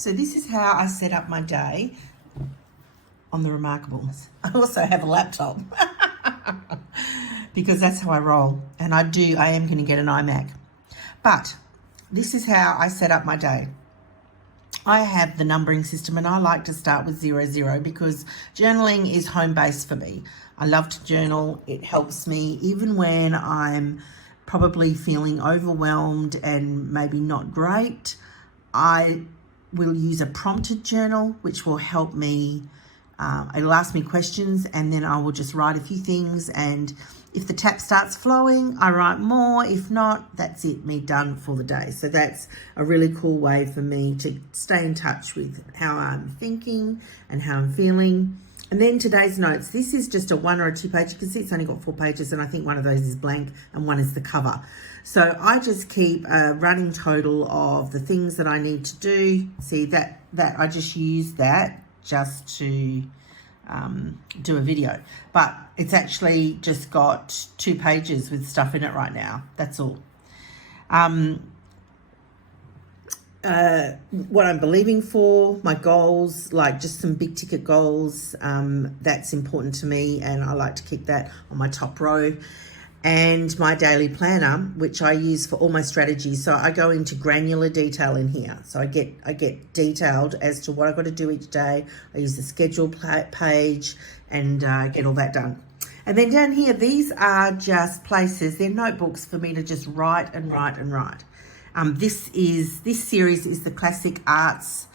So this is how I set up my day on the reMarkables. I also have a laptop because that's how I roll. And I am going to get an iMac. But this is how I set up my day. I have the numbering system and I like to start with 00 because journaling is home base for me. I love to journal. It helps me even when I'm probably feeling overwhelmed and maybe not great. I will use a prompted journal, which will help me. It'll ask me questions and then I will just write a few things, and if the tap starts flowing, I write more. If not, that's it, me done for the day. So that's a really cool way for me to stay in touch with how I'm thinking and how I'm feeling. And then today's notes. This is just a 1 or a 2 page. You can see it's only got 4 pages, and I think one of those is blank and one is the cover. So I just keep a running total of the things that I need to do. See that I just use that just to do a video, but it's actually just got 2 pages with stuff in it right now. That's all. What I'm believing for, my goals, like just some big ticket goals, that's important to me, and I like to keep that on my top row. And my daily planner, which I use for all my strategies. So I go into granular detail in here. So I get detailed as to what I've got to do each day. I use the schedule page and get all that done. And then down here, these are just places. They're notebooks for me to just write and write and write. This series is the Classic Arts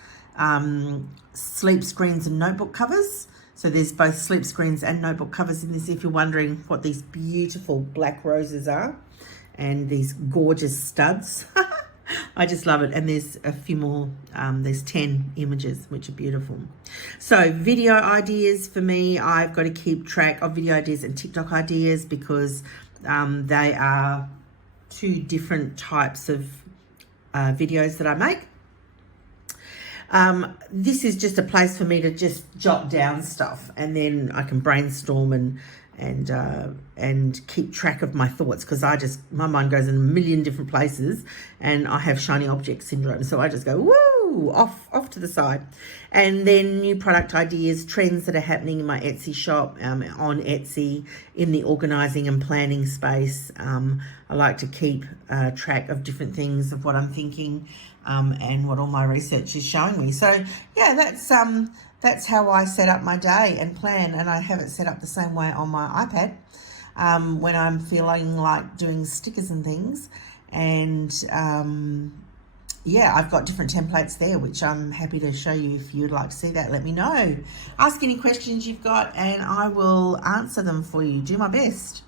sleep screens and notebook covers. So there's both sleep screens and notebook covers in this, if you're wondering what these beautiful black roses are and these gorgeous studs. I just love it. And there's a few more, there's 10 images, which are beautiful. So video ideas for me, I've got to keep track of video ideas and TikTok ideas because they are 2 different types of videos that I make. This is just a place for me to just jot down stuff, and then I can brainstorm and keep track of my thoughts, because my mind goes in a million different places and I have shiny object syndrome. So I just go, woo, off to the side. And then new product ideas, trends that are happening in my Etsy shop, on Etsy, in the organizing and planning space. I like to keep track of different things, of what I'm thinking, and what all my research is showing me. So yeah, that's how I set up my day and plan, and I have it set up the same way on my iPad when I'm feeling like doing stickers and things. And yeah, I've got different templates there, which I'm happy to show you. If you'd like to see that, let me know. Ask any questions you've got and I will answer them for you. Do my best.